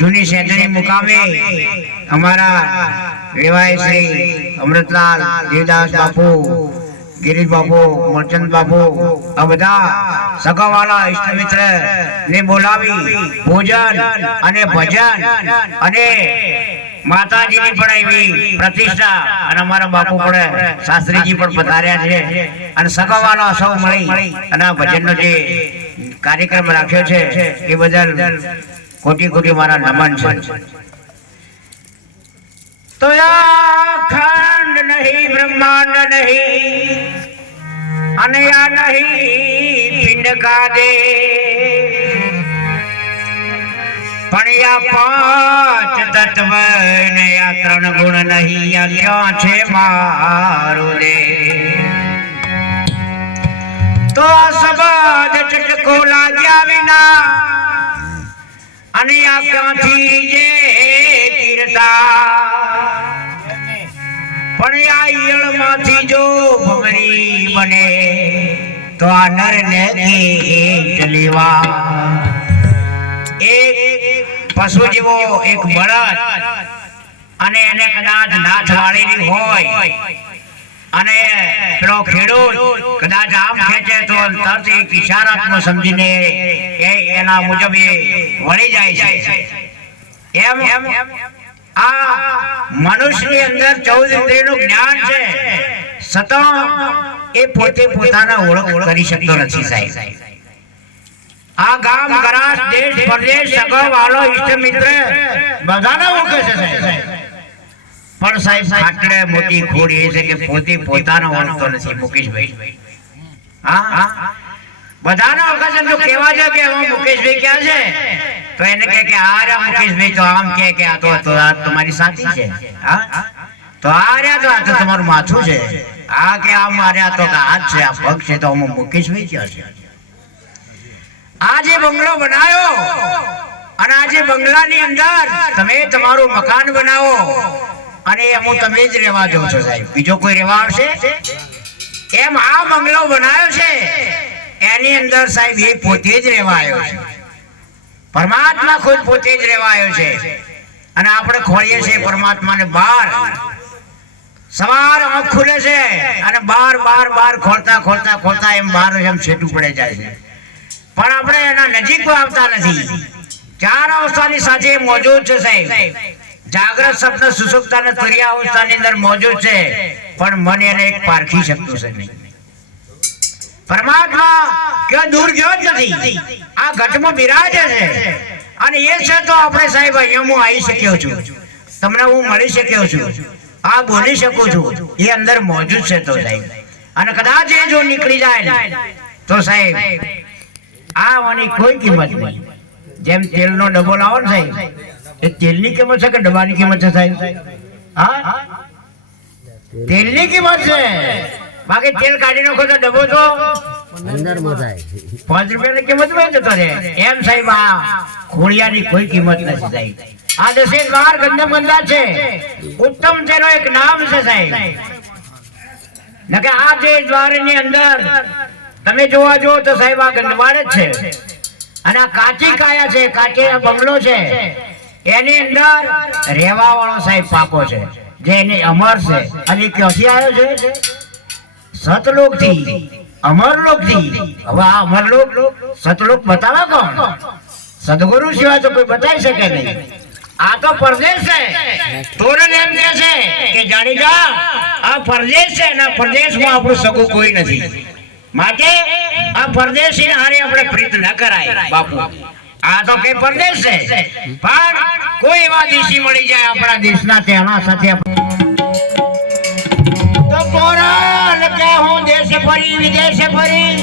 જૂની સેજણી મુકામે અમારા વેવાય શ્રી અમૃતલાલ દેવદાસ બાપુ, ગિરીશ બાપુ, મરચંદ બાપુ આ બધા સગાવાલા ઇષ્ટ મિત્ર ને બોલાવી ભોજન અને ભજન અને માતાજીની પણ એવી પ્રતિષ્ઠા અને અમારા બાપુ પણ શાસ્ત્રીજી પણ પધાર્યા છે અને સગાવાલા સૌ મળી અને આ ભજનનો જે કાર્યક્રમ રાખ્યો છે એ બદલ કોટી કોટી મારા નમન છે. તો ખંડ નહીં, બ્રહ્માંડ નહીં અને આ નહીં પિંડ કાદે, પણ આ પાંચ તત્વ ને આ ત્રણ ગુણ નહીં, આ ક્યાં છે મારું દે. તો આ શબ્દ ચટકો લાગ્યા વિના અને આ ક્યાંથી જે કીર્તા, પણ આ ઈયળમાંથી જો ભમરી બને તો આ નર ને કીટ લેવા. એક પશુ જેવો એક બળદ અને એને કદાચ નાથ વાળેલી હોય અને પેલો ખેડૂત કદાચ આમ ખેંચે તો તરત એક ઈશારાત્મક સમજીને એના મુજબ એ વળી જાય છે. એમ આ મનુષ્યની અંદર 14 ઇન્દ્રિયનું જ્ઞાન છે, છતાં એ પોતે પોતાના ઓળખ કરી શકતો નથી સાહેબ. આ ગામ ગરાસ દેશ પરદેશ સગો વાલો ઇષ્ટ મિત્ર બધાને ઓળખે છે સાહેબ, પણ સાહેબ ખાટલે મોટી ખોડ એ છે કે પોતે પોતાનો ઓળખતો નથી. મુકેશભાઈ હા બધાને ઓળખે છે, જો કહેવા છે કે હું મુકેશભાઈ ક્યાં છે તો એને કે આ રહ્યા મુકેશભાઈ, તો આમ કે આ તો આ તમારી સાથી છે, હા તો આ રહ્યા તો આ તો તમારું માથું છે, આ કે આમ માર્યા તો હાથ છે, આ પગ છે, તો હું મુકેશભાઈ ક્યાં છે. આ જે બંગલો બનાવ્યો અને આ જે બંગલાની અંદર તમે તમારું મકાન બનાવો અને એમ તમે જ રહેવા જાવ છો સાહેબ, બીજો કોઈ રહેવા આવશે? એમ આ બંગલો બનાવ્યો છે એની અંદર સાહેબ એ પોતે જ રહેવા આવ્યો છે, પરમાત્મા ખુદ પોતે જ રહેવા આવ્યો છે. અને આપણે ખોળીએ છીએ પરમાત્માને બહાર, સવાર આંખ ખુલે છે અને બાર બાર બાર ખોલતા ખોલતા ખોલતા એમ બહાર એમ છેટું પડે જાય છે, પણ આપણે એના નજીક આવતા નથી. ચાર અવસ્થાની સાથે મોજૂદ છે સાહેબ, જાગ્રત સ્વપ્ન સુષુપ્ત અને તુર્ય અવસ્થાની અંદર મોજૂદ છે, પણ મન એને એક પારખી શકતું છે નહીં. પરમાત્મા ક્યાં દૂર ગયો જ નથી, આ ઘટમાં બિરાજે છે અને એ છે તો આપણે સાહેબ અહીંયા હું આવી શક્યો છું, તમને હું મળી શક્યો છું, આ બોલી શકું છું, એ અંદર મોજૂદ છે તો સાહેબ. અને કદાચ એ જો નીકળી જાય તો સાહેબ આની કોઈ કિંમત નહીં. જેમ તેલનો ડબ્બો લાવો ને સાહેબ, એ તેલની કિંમત છે કે ડબ્બાની કિંમત છે સાહેબ? હા તેલની કિંમત છે, બાકી તેલ કાઢી નાખો તો ડબ્બો તો અંદરમાં જાય, 5 રૂપિયાની કિંમત માં જતો રહે. એમ સાહેબ આ ખોડિયાની કોઈ કિંમત નથી સાહેબ. આ 10 દ્વાર ગંદમ ગંદા છે, ઉત્તમ તેનો એક નામ છે સાહેબ. નકે આ 10 દ્વારની અંદર તમે જોવા જો તો સાહેબ આ ગંદવાડ જ છે. અને આ કાચી કાયા છે, કાચી બંગલો છે, એની અંદર રહેવા વાળો સાહેબ પાકો છે, જે એની અમર છે. અને ક્યાંથી આવ્યો છે? સતલોક થી, અમરલોક થી. હવે આ અમરલોક સતલોક બતાવે કોણ? સદગુરુ સિવાય તો કોઈ બતાવી શકે નહીં. આ તો પરદેશ છે. તોરણ એમ કહે છે કે જાણી જા આ પરદેશ છે, અને પરદેશમાં આપણું સગું કોઈ નથી, માટે આ પરદેશી હારે આપણે પ્રીત ન કરાય બાપુ. આ તો કઈ પરદેશ છે, પણ કોઈ એવા દેશી મળી જાય આપણા દેશના, તેના સાથે તો પોરાલ કે હું દેશ ફરી વિદેશ ફરી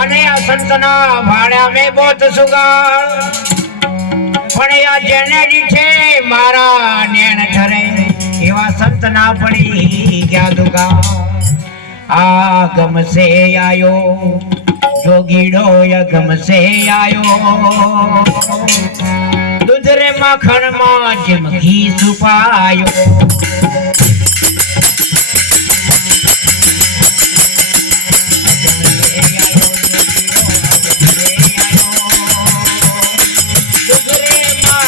અને આ સંતના ભાણ્યા મેં બોત સુગાળ, પણ આ જેને દીઠે મારા નેણ ઠરે એવા સંત ના પડી ગયા દુગા. આગમ से आयो जोगीड़ो यगम से आयो, दूध रे माखण मां जिम घी सुपायो. दूध रे मां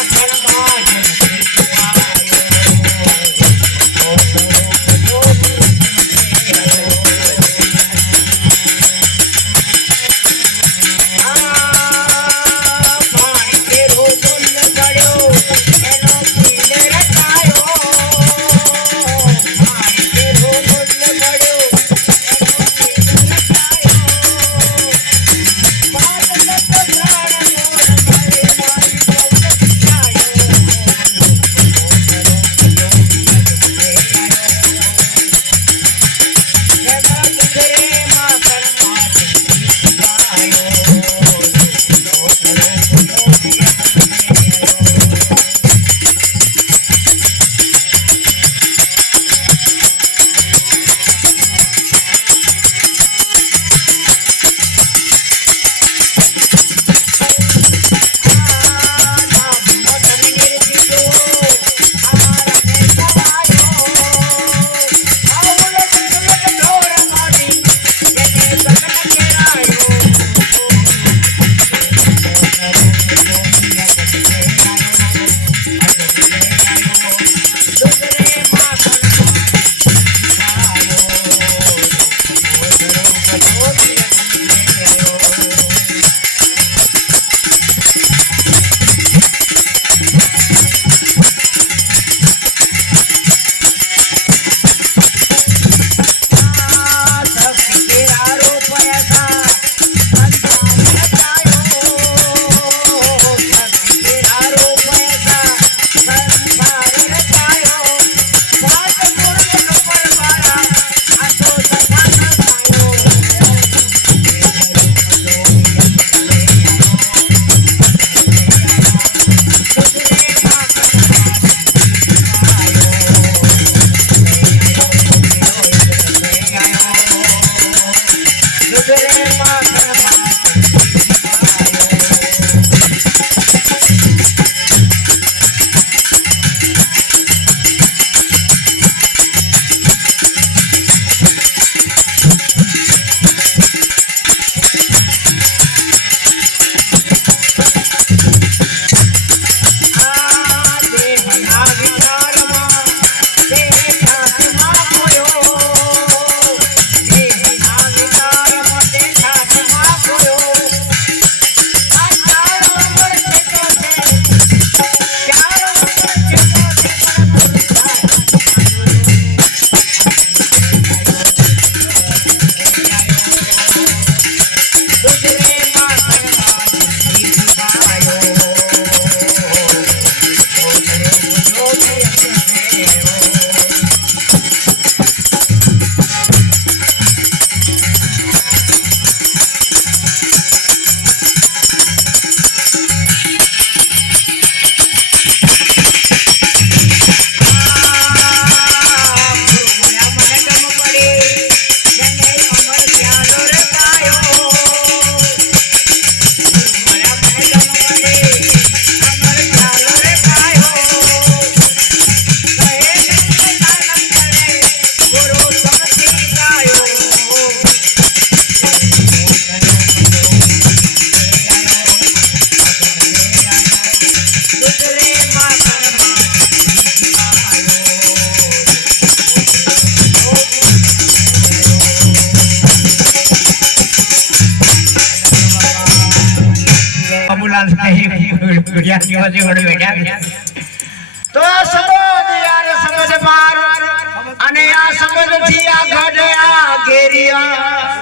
તો સમજ યાર સમજ પાર અને આ સમજ થી આ ઘડ્યા ઘેરિયા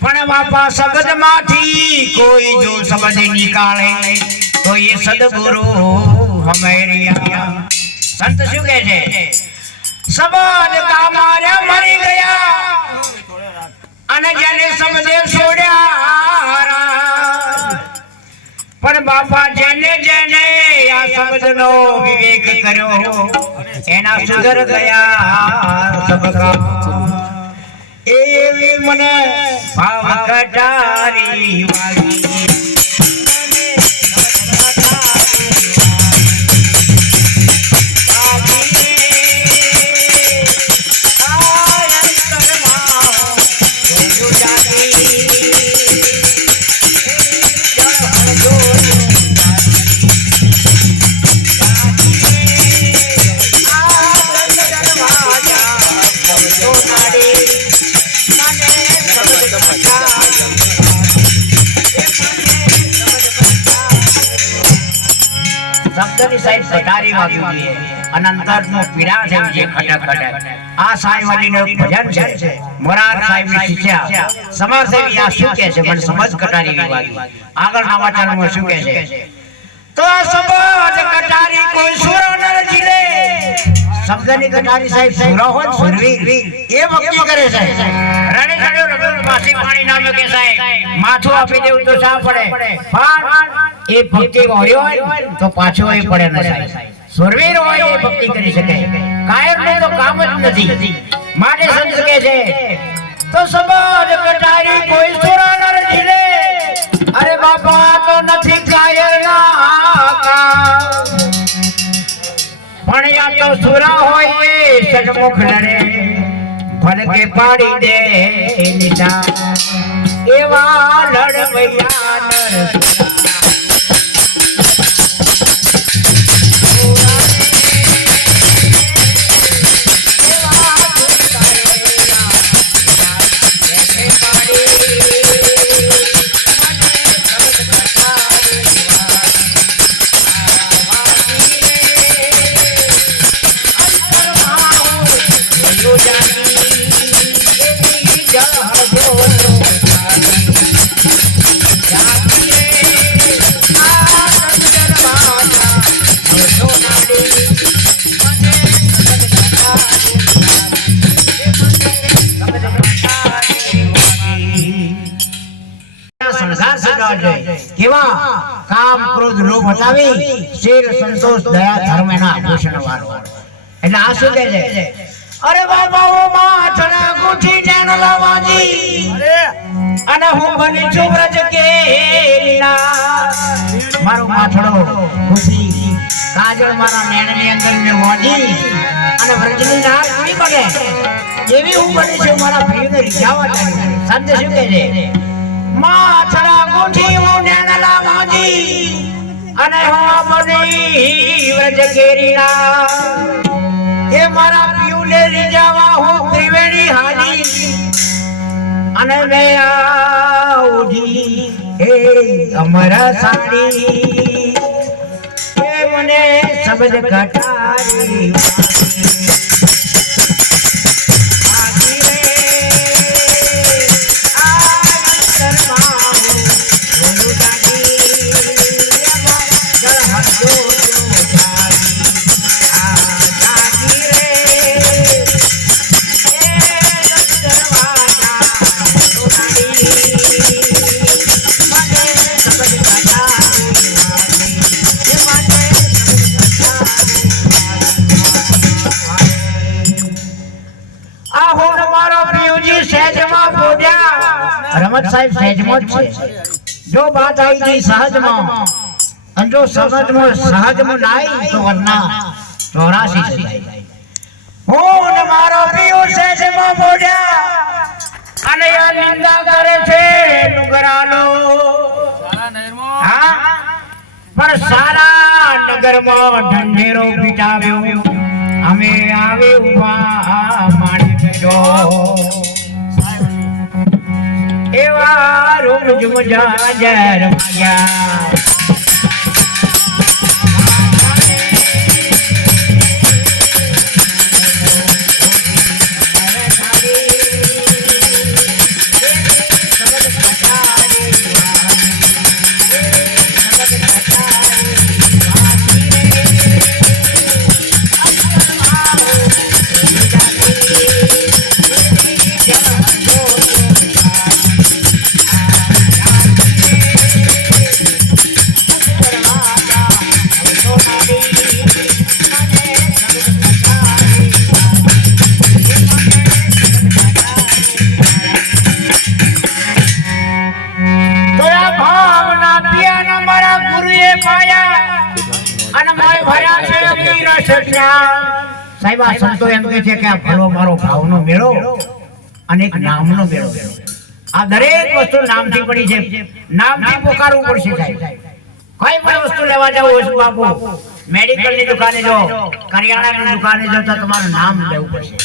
પણ બાપા સમજ માંથી કોઈ જો સમજ નીકાળે તો એ સદગુરુ હમેરિયા સંત શું કહે છે સમજ કામારે મરી ગયા અને જેને સમજે છોડ્યા પણ બાપા જેને જેને આ સમજનો વિવેક કર્યો એના સુધર ગયા સબકા એવી મને ભાવ કટારી વાગી શબ્દની સાઈડ સટારી વાગી છે અનંતરનો પીડા છે જે ખટક ખટક આ સાઈવાલીનું ભજન છે મોરાર સાહેબની શિષ્યા સમાજ સેવી આ શું કહે છે મને સમજ કટારી વાગી આગળના વાચનમાં શું કહે છે તો સમજ કટારી કોઈ સુરો નર જીલે શબ્દની કટારી સાહેબ સુરો હોય સુરવીર એ ભક્તિ કરે છે રણે રણે રઘુર પાસી પાણી નામે કે સાહેબ માથું આપી દેવું તો શા પડે પણ એ ભક્તિ હોયો હોય તો પાછો એ પડે ન સાહેબ સુરવીર હોય એ ભક્તિ કરી શકે કાયરનું તો કામ જ નથી માટે સંત કહે છે તો સમજ કટારી કોઈ સુરો નર જીલે અરે બાપા તો નથી કાયરના પણ યા તો સુરા હોય એ સન્મુખ લડે ભલકે પાડી દે નિશા એવા લડવૈયા નર કેવા કામ ક્રોધ લોભ હટાવી શીલ સંતોષ દયા ધર્મ એના આભૂષણ વાળો એટલે આ શું કહે છે અરે બાબા ઓ માથના ગુઠી જાન લાવાજી અને હું બની છું વ્રજ કેરીના મારો માથડો ગુઠી કાજળ મારા નેણની અંદર મે વાજી અને વ્રજની નાળ પૂરી બને એવી હું બની છું મારા પ્રિયને રીઝાવા ચાલી સંત શું કહે છે માથડા ગુઠી હું નેણલા વાજી અને હું બની વ્રજ કેરીના એ મારા પિયુને રીઝાવા હું ત્રિવેણી હાજી અને મે આઉજી એ અમરા સાડી એ મને શબ્દ કટારી રમત સાહેબ સહેજમાં જ છે જો વાત આવી ગઈ સહજમાં અને જો સહજમાં નાઈ તો વરના 84 થાય હું ને મારો પ્રિય સહેજમાં બોલ્યા અને આ નિંદા કરે છે ડુંગરાનો હા પણ સારા નગરમાં ઢંઢેરો પીટાવ્યો અમે આવી ઉભા માણી બેઠો એવા રોજ મજા જર માયા સાહેબ આ સંતો એમ કહે છે કે આ ભલો મારો ભાવનો મેળો અને એક નામનો મેળો આ દરેક વસ્તુ નામથી પડી છે નામથી પોકારવું પડશે સાહેબ કોઈ પણ વસ્તુ લેવા જાવ હોય બાપુ મેડિકલ ની દુકાને જો કરિયાણાની દુકાને જો તો તમારું નામ લેવું પડશે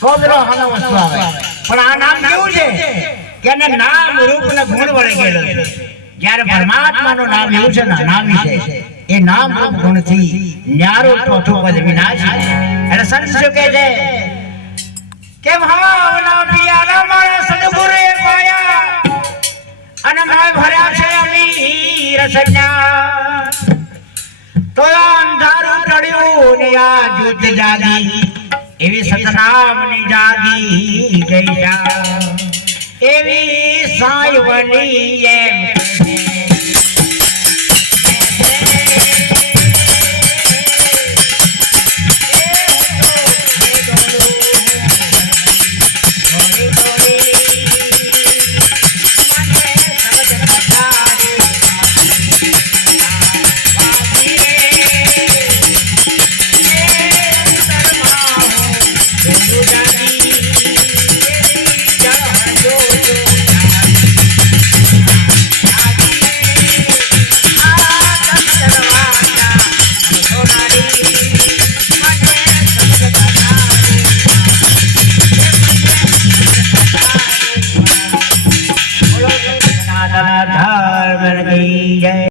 તો પેલો આનો વસ્તુ આવે પણ આ નામ કેવું છે કે એને નામ રૂપ અને ગુણ વળે ગયેલો છે જ્યારે પરમાત્માનું નામ એવું છે ને નામ છે એ નામ રૂપ ગુણથી ન્યારો ચોથું પદ વિનાશી એટલે સંત શું કહે છે કે ભાવના પિયાલા મારા સદગુરુએ પાયા અને મોય ભર્યા છે અમીર સજ્ઞા તો અંધારું ટળ્યું ને આ જ્યોત જાગી એવી સતનામની જાગી ગઈ એવી સાયવની એમ